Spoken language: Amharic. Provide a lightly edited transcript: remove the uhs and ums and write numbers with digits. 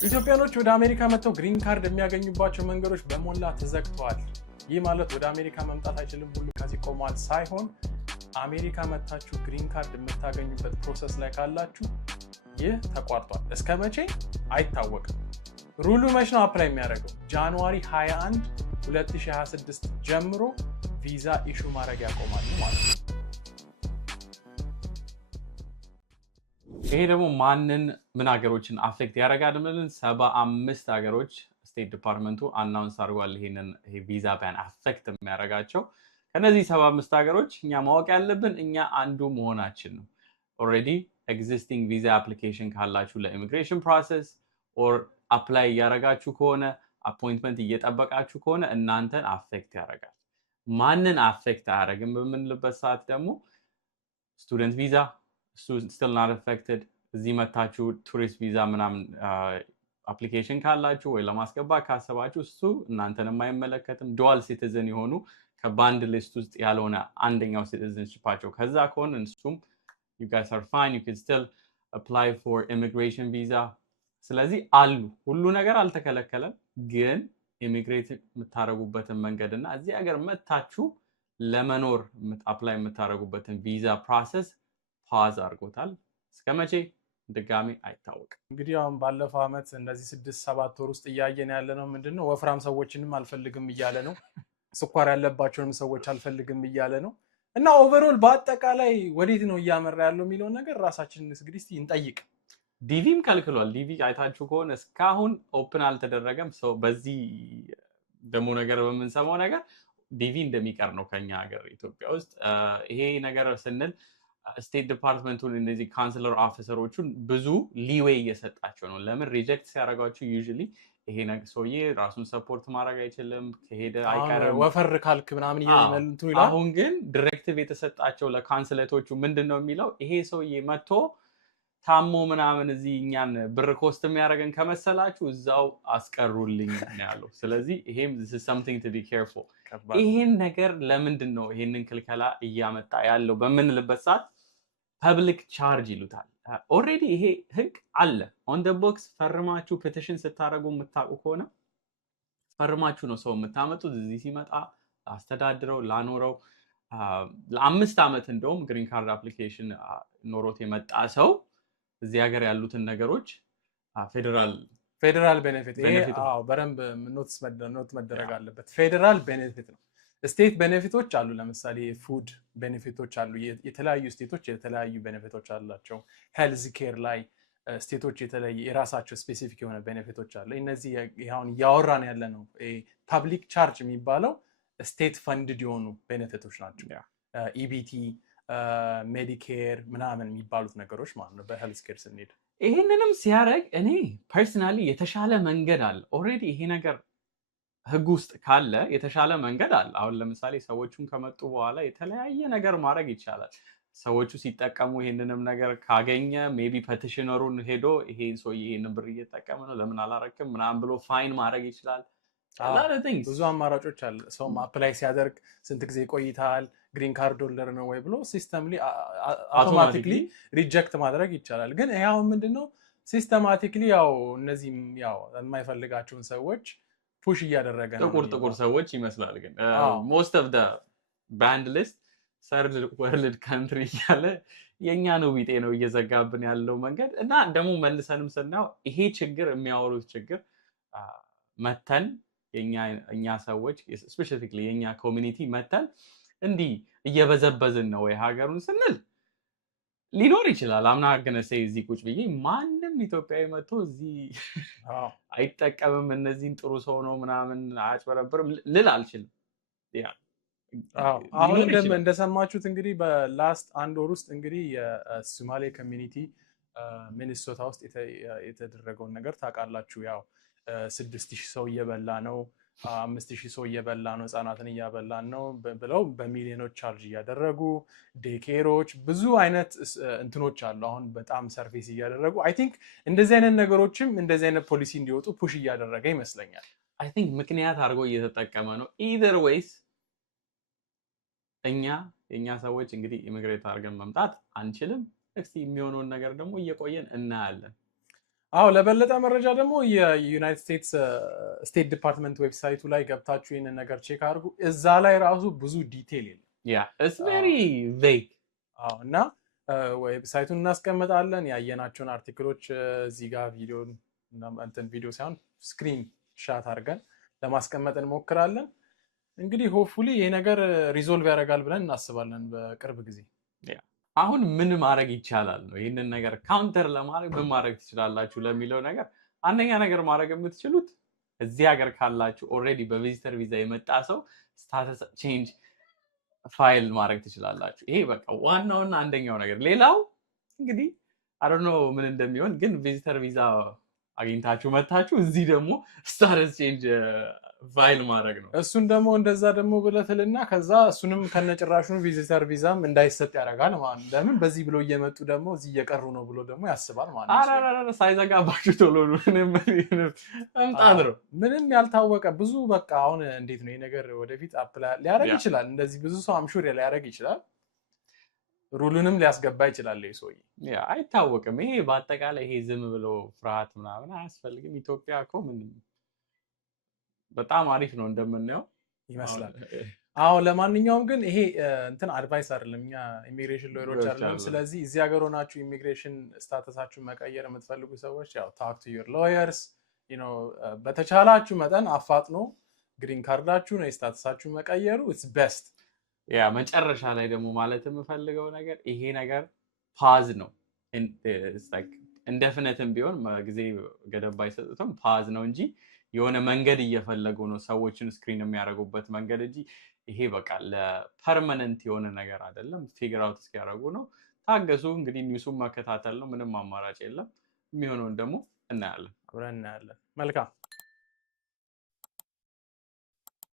ኢትዮጵያኖች ወደ አሜሪካ መጥተው ግሪን ካርድ የሚያገኙባቸው መንገዶች በሞላ ተዘግተዋል። ይህ ማለት ወደ አሜሪካ መምጣት አይችልም ሁሉ ከዚህ ቆሟል ሳይሆን አሜሪካ መጥታችሁ ግሪን ካርድ የምታገኙበት ፕሮሰስ ላይ ካላችሁ ይህ ተቋርጧል። እስከ መቼ አይታወቅም። ሩሉ መች ነው አፕላይ የሚያደርገው? ጃንዋሪ 21 2026 ጀምሮ ቪዛ ኢሹ ማድረግ ያቆማሉ ማለት ነው። ይሄ ደግሞ ማንን ምን ሀገሮችን አፌክት ያደርጋል? ምንልን 75 ሀገሮች ስቴት ዲፓርትመንቱ አናውንስ አድርጓል። ይሄ ቪዛ ባን አፌክት የሚያደርጋቸው ከነዚህ 75 ሀገሮች እኛ ማወቅ ያለብን እኛ አንዱ መሆናችን ነው። ኦልሬዲ ኤግዚስቲንግ ቪዛ አፕሊኬሽን ካላችሁ ለኢሚግሬሽን ፕሮሰስ ኦር አፕላይ እያደረጋችሁ ከሆነ አፖይንትመንት እየጠበቃችሁ ከሆነ እናንተን አፌክት ያደርጋል። ማንን አፌክት አያደርግም በምንልበት ሰዓት ደግሞ ስቱደንት ቪዛ still not affected። እዚህ መታችሁ ቱሪስት ቪዛ ምናምን አፕሊኬሽን ካላችሁ ወይ ለማስገባት ካሰባችሁ እሱ እናንተን የማይመለከትም። ዱዋል ሲቲዝን የሆኑ ከባንድ ሊስት ውስጥ ያልሆነ አንደኛው ሲቲዝንሺፓቸው ከዛ ከሆነ እሱም you guys are fine, you can still apply for immigration visa። ስለዚህ አሉ ሁሉ ነገር አልተከለከለም፣ ግን ኢሚግሬት የምታረጉበትን መንገድ እና እዚህ ሀገር መታችሁ ለመኖር አፕላይ የምታረጉበትን ቪዛ ፕሮሰስ ፓዝ አድርጎታል። እስከ መቼ ድጋሚ አይታወቅም። እንግዲህ አሁን ባለፈው ዓመት እንደዚህ 6-7 ወር ውስጥ እያየን ያለ ነው ምንድነው ወፍራም ሰዎችንም አልፈልግም እያለ ነው፣ ስኳር ያለባቸውንም ሰዎች አልፈልግም እያለ ነው። እና ኦቨርኦል በአጠቃላይ ወዴት ነው እያመራ ያለው የሚለውን ነገር ራሳችንን እንግዲህ እስቲ እንጠይቅ። ዲቪም ከልክሏል። ዲቪ አይታችሁ ከሆነ እስካሁን ኦፕን አልተደረገም። ሰው በዚህ ደግሞ ነገር በምንሰማው ነገር ዲቪ እንደሚቀር ነው ከኛ ሀገር ኢትዮጵያ ውስጥ። ይሄ ነገር ስንል ስቴት ዲፓርትመንቱን እነዚህ ካውንስለር ኦፊሰሮቹን ብዙ ሊዌይ እየሰጣቸው ነው። ለምን ሪጀክት ሲያደርጋችሁ ዩዥሊ ይሄ ሰውዬ ራሱን ሰፖርት ማድረግ አይችልም ከሄደ አይቀርም ወፈር ካልክ ምናምን ይመልቱ ይላል። አሁን ግን ዲሬክቲቭ የተሰጣቸው ለካውንስሌቶቹ ምንድነው የሚለው ይሄ ሰውዬ መጥቶ ታሞ ምናምን እዚህ እኛን ብር ኮስት የሚያደርገን ከመሰላችሁ እዛው አስቀሩልኝ ነው ያለው። ስለዚህ ይሄም this is something to be careful። ይሄን ነገር ለምንድን ነው ይሄንን ክልከላ እያመጣ ያለው በምንልበት ሰዓት ፐብሊክ ቻርጅ ይሉታል። ኦልሬዲ ይሄ ህግ አለ ኦን ደ ቦክስ። ፈርማችሁ ፔቲሽን ስታደርጉ የምታውቁ ከሆነ ፈርማችሁ ነው ሰው የምታመጡት። እዚህ ሲመጣ አስተዳድረው ላኖረው ለ5 ዓመት እንደውም ግሪን ካርድ አፕሊኬሽን ኖሮት የመጣ ሰው እዚህ ሀገር ያሉትን ነገሮች ፌደራል ቤኔፊት ይሄ በደንብ ኖት መደረግ አለበት። ፌደራል ቤኔፊት ነው። ስቴት ቤኔፊቶች አሉ። ለምሳሌ ፉድ ቤኔፊቶች አሉ። የተለያዩ ስቴቶች የተለያዩ ቤኔፊቶች አላቸው። ሄልዝ ኬር ላይ ስቴቶች የተለያየ የራሳቸው ስፔሲፊክ የሆነ ቤኔፊቶች አለ። እነዚህ አሁን እያወራን ያለ ነው ፐብሊክ ቻርጅ የሚባለው ስቴት ፈንድድ የሆኑ ቤኔፊቶች ናቸው። ኢቢቲ ሜዲኬር ምናምን የሚባሉት ነገሮች ማለት ነው። በሄልዝ ኬር ስንሄድ ይሄንንም ሲያደርግ እኔ ፐርሰናሊ የተሻለ መንገድ አለ። ኦልሬዲ ይሄ ነገር ህግ ውስጥ ካለ የተሻለ መንገድ አለ። አሁን ለምሳሌ ሰዎቹን ከመጡ በኋላ የተለያየ ነገር ማድረግ ይቻላል። ሰዎቹ ሲጠቀሙ ይሄንንም ነገር ካገኘ ሜቢ ፔቲሽነሩን ሄዶ ይሄ ሰውዬ ይሄንን ብር እየተጠቀመ ነው ለምን አላረክም ምናምን ብሎ ፋይን ማድረግ ይችላል። ብዙ አማራጮች አለ። ሰው አፕላይ ሲያደርግ ስንት ጊዜ ቆይታል፣ ግሪን ካርድ ሆልደር ነው ወይ ብሎ ሲስተምሊ አውቶማቲክሊ ሪጀክት ማድረግ ይቻላል። ግን ይሄ አሁን ምንድነው ሲስተማቲክሊ ያው እነዚህም ያው የማይፈልጋቸውን ሰዎች ፑሽ እያደረገ ነው። ጥቁር ሰዎች ይመስላል። ግን ሞስት ኦፍ ዘ ባንድ ሊስት ሰርድ ወርልድ ካንትሪ ያለ የኛ ነው ቢጤ ነው እየዘጋብን ያለው መንገድ። እና ደግሞ መልሰንም ስናው ይሄ ችግር የሚያወሩት ችግር መተን የኛ ሰዎች ስፔሲፊክሊ የኛ ኮሚኒቲ መተን እንዲህ እየበዘበዝን ነው ወይ ሀገሩን ስንል ሊኖር ይችላል። አምና ገነሰ እዚህ ቁጭ ብዬ ማንም ኢትዮጵያዊ መጥቶ እዚህ አይጠቀምም እነዚህን ጥሩ ሰው ነው ምናምን አያጭበረብርም ልል አልችልም። አሁን እንደሰማችሁት እንግዲህ በላስት 1 ወር ውስጥ እንግዲህ የሶማሌ ኮሚኒቲ ሚኒሶታ ውስጥ የተደረገውን ነገር ታውቃላችሁ። ያው 6000 ሰው እየበላ ነው፣ 5000 ሰው እየበላ ነው፣ ህፃናትን እያበላን ነው ብለው በሚሊዮኖች ቻርጅ እያደረጉ ዴኬሮች ብዙ አይነት እንትኖች አሉ። አሁን በጣም ሰርፌስ እያደረጉ አይ ቲንክ እንደዚህ አይነት ነገሮችም እንደዚህ አይነት ፖሊሲ እንዲወጡ ፑሽ እያደረገ ይመስለኛል። አይ ቲንክ ምክንያት አድርጎ እየተጠቀመ ነው። ኢዘር ዌይስ የኛ ሰዎች እንግዲህ ኢሚግሬት አድርገን መምጣት አንችልም። እስቲ የሚሆነውን ነገር ደግሞ እየቆየን እናያለን። አዎ ለበለጠ መረጃ ደግሞ የዩናይትድ ስቴትስ ስቴት ዲፓርትመንት ዌብሳይቱ ላይ ገብታችሁ ይህንን ነገር ቼክ አድርጉ። እዛ ላይ ራሱ ብዙ ዲቴል የለም። ኢትስ ቬሪ ቬግ። እና ዌብሳይቱን እናስቀምጣለን። ያየናቸውን አርቲክሎች እዚህ ጋር ቪዲዮ ሳይሆን ስክሪን ሻት አድርገን ለማስቀመጥ እንሞክራለን። እንግዲህ ሆፕፉሊ ይሄ ነገር ሪዞልቭ ያደርጋል ብለን እናስባለን በቅርብ ጊዜ። አሁን ምን ማድረግ ይቻላል ነው? ይህንን ነገር ካውንተር ለማድረግ ምን ማድረግ ትችላላችሁ ለሚለው ነገር አንደኛ ነገር ማድረግ የምትችሉት እዚህ ሀገር ካላችሁ ኦልሬዲ በቪዚተር ቪዛ የመጣ ሰው ስታተስ ቼንጅ ፋይል ማድረግ ትችላላችሁ። ይሄ በቃ ዋናውና አንደኛው ነገር። ሌላው እንግዲህ አዶኖ ምን እንደሚሆን ግን ቪዚተር ቪዛ አግኝታችሁ መታችሁ እዚህ ደግሞ ስታተስ ቼንጅ ፋይል ማድረግ ነው። እሱን ደግሞ እንደዛ ደግሞ ብለትልና ከዛ እሱንም ከነጭራሹን ቪዚተር ቪዛም እንዳይሰጥ ያደርጋል ማለት ነው። ለምን በዚህ ብሎ እየመጡ ደግሞ እዚህ እየቀሩ ነው ብሎ ደግሞ ያስባል ማለት ነው። አራራራ ሳይዘጋባችሁ ቶሎ መምጣት ነው። ምንም ያልታወቀ ብዙ በቃ አሁን እንዴት ነው ይሄ ነገር ወደፊት አፕላይ ሊያደርግ ይችላል። እንደዚህ ብዙ ሰው አምሹር ሊያደርግ ይችላል። ሩሉንም ሊያስገባ ይችላል። ይሄ ሰውዬ አይታወቅም። ይሄ በአጠቃላይ ይሄ ዝም ብሎ ፍርሃት ምናምን አያስፈልግም። ኢትዮጵያ እኮ ምን በጣም አሪፍ ነው እንደምናየው ይመስላል። አዎ ለማንኛውም ግን ይሄ እንትን አድቫይስ አይደለም፣ እኛ ኢሚግሬሽን ሎየሮች አይደለም። ስለዚህ እዚህ ሀገር ሆናችሁ ኢሚግሬሽን ስታተሳችሁን መቀየር የምትፈልጉ ሰዎች ያው ታክ ቱ ዩር ሎየርስ፣ በተቻላችሁ መጠን አፋጥኖ ግሪን ካርዳችሁን ስታተሳችሁን መቀየሩ ኢትስ ቤስት። መጨረሻ ላይ ደግሞ ማለት የምፈልገው ነገር ይሄ ነገር ፓዝ ነው። እንደፍነትም ቢሆን ጊዜ ገደብ ባይሰጡትም ፓዝ ነው እንጂ የሆነ መንገድ እየፈለጉ ነው ሰዎችን ስክሪን የሚያደርጉበት መንገድ እንጂ ይሄ በቃ ለፐርማነንት የሆነ ነገር አይደለም። ፊገር አውት እስኪያደርጉ ነው። ታገሱ። እንግዲህ ኒውሱን መከታተል ነው። ምንም አማራጭ የለም። የሚሆነውን ደግሞ እናያለን፣ አብረን እናያለን። መልካም